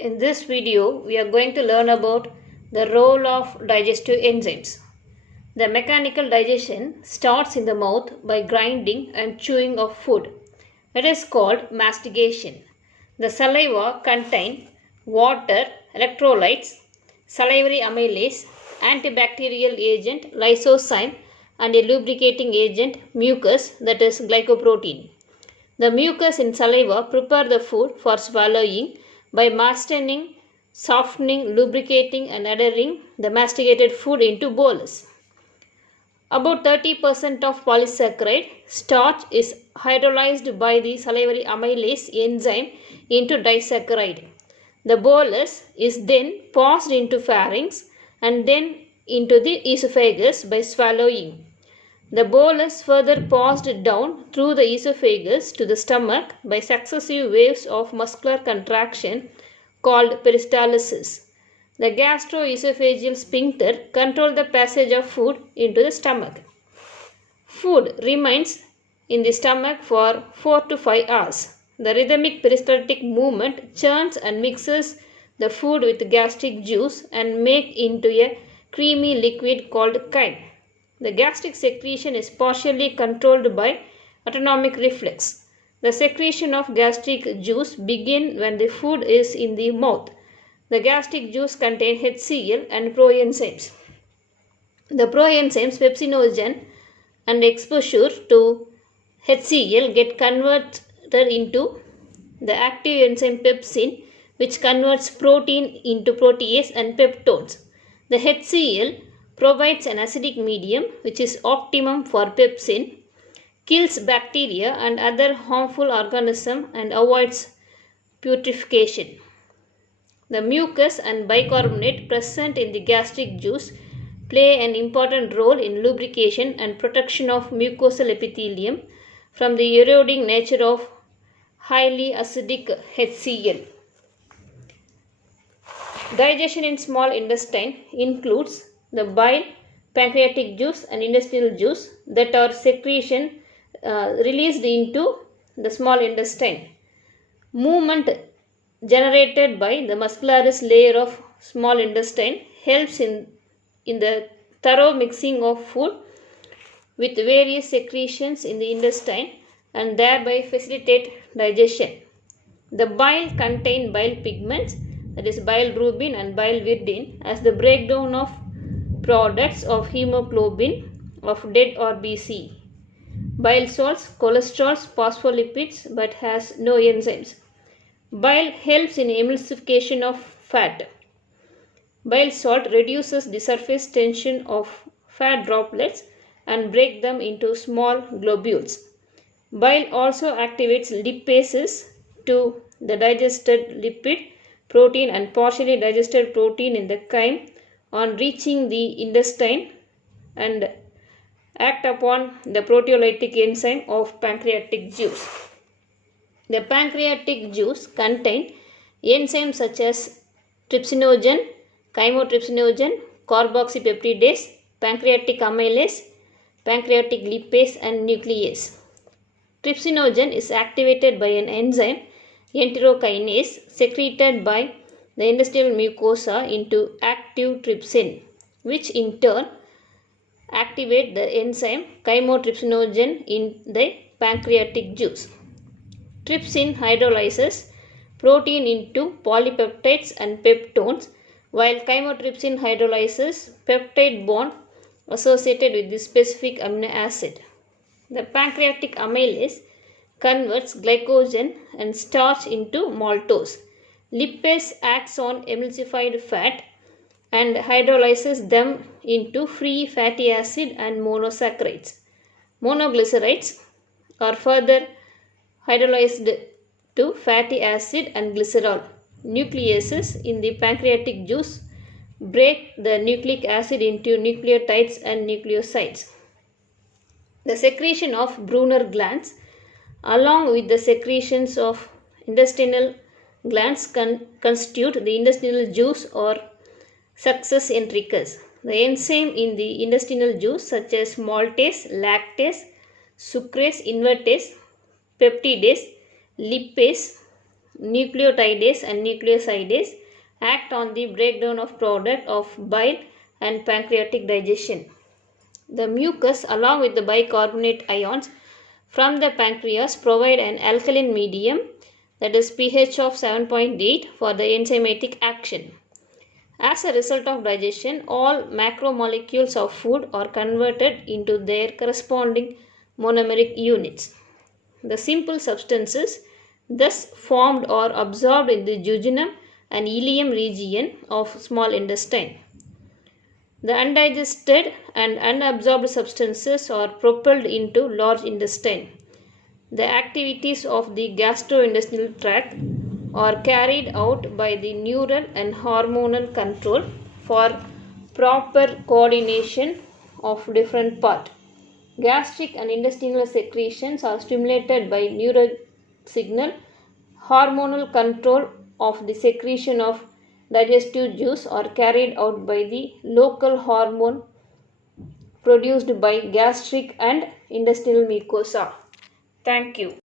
In this video, we are going to learn about the role of digestive enzymes. The mechanical digestion starts in the mouth by grinding and chewing of food. It is called mastication. The saliva contains water, electrolytes, salivary amylase, antibacterial agent lysozyme, and a lubricating agent mucus, that is glycoprotein. The mucus in saliva prepare the food for swallowing by masticating, softening, lubricating and adhering the masticated food into bolus. About 30% of polysaccharide starch is hydrolyzed by the salivary amylase enzyme into disaccharide. The bolus is then passed into pharynx and then into the esophagus by swallowing. The bolus further passed down through the esophagus to the stomach by successive waves of muscular contraction called peristalsis. The gastroesophageal sphincter controls the passage of food into the stomach. Food remains in the stomach for 4 to 5 hours. The rhythmic peristaltic movement churns and mixes the food with gastric juice and make into a creamy liquid called chyme. The gastric secretion is partially controlled by autonomic reflex. The secretion of gastric juice begins when the food is in the mouth. The gastric juice contains HCl and proenzymes. The proenzymes pepsinogen and exposure to HCl get converted into the active enzyme pepsin, which converts protein into protease and peptones. The HCl provides an acidic medium which is optimum for pepsin, kills bacteria and other harmful organisms and avoids putrefaction. The mucus and bicarbonate present in the gastric juice play an important role in lubrication and protection of mucosal epithelium from the eroding nature of highly acidic HCl. Digestion in small intestine includes the bile, pancreatic juice and intestinal juice that are released into the small intestine. Movement generated by the muscularis layer of small intestine helps in the thorough mixing of food with various secretions in the intestine and thereby facilitate digestion. The bile contains bile pigments, that is bilirubin and biliverdin, as the breakdown of products of hemoglobin of dead RBC. Bile salts, cholesterol, phospholipids, but has no enzymes. Bile helps in emulsification of fat. Bile salt reduces the surface tension of fat droplets and break them into small globules. Bile also activates lipases to the digested lipid, protein and partially digested protein in the chyme on reaching the intestine and act upon the proteolytic enzyme of pancreatic juice. The pancreatic juice contains enzymes such as trypsinogen, chymotrypsinogen, carboxypeptidase, pancreatic amylase, pancreatic lipase and nuclease. Trypsinogen is activated by an enzyme enterokinase secreted by the intestinal mucosa into active trypsin, which in turn activate the enzyme chymotrypsinogen in the pancreatic juice. Trypsin hydrolyzes protein into polypeptides and peptones, while chymotrypsin hydrolyzes peptide bond associated with the specific amino acid. The pancreatic amylase converts glycogen and starch into maltose. Lipase acts on emulsified fat and hydrolyzes them into free fatty acid and monosaccharides. Monoglycerides are further hydrolyzed to fatty acid and glycerol. Nucleases in the pancreatic juice break the nucleic acid into nucleotides and nucleosides. The secretion of Brunner glands along with the secretions of intestinal glands constitute the intestinal juice or succus entericus. The enzyme in the intestinal juice such as maltase, lactase, sucrase, invertase, peptidase, lipase, nucleotidase and nucleosidase act on the breakdown of product of bile and pancreatic digestion. The mucus along with the bicarbonate ions from the pancreas provide an alkaline medium, that is pH of 7.8, for the enzymatic action. As a result of digestion, all macromolecules of food are converted into their corresponding monomeric units. The simple substances thus formed are absorbed in the jejunum and ileum region of small intestine. The undigested and unabsorbed substances are propelled into large intestine. The activities of the gastrointestinal tract are carried out by the neural and hormonal control for proper coordination of different parts. Gastric and intestinal secretions are stimulated by neural signal. Hormonal control of the secretion of digestive juice are carried out by the local hormone produced by gastric and intestinal mucosa. Thank you.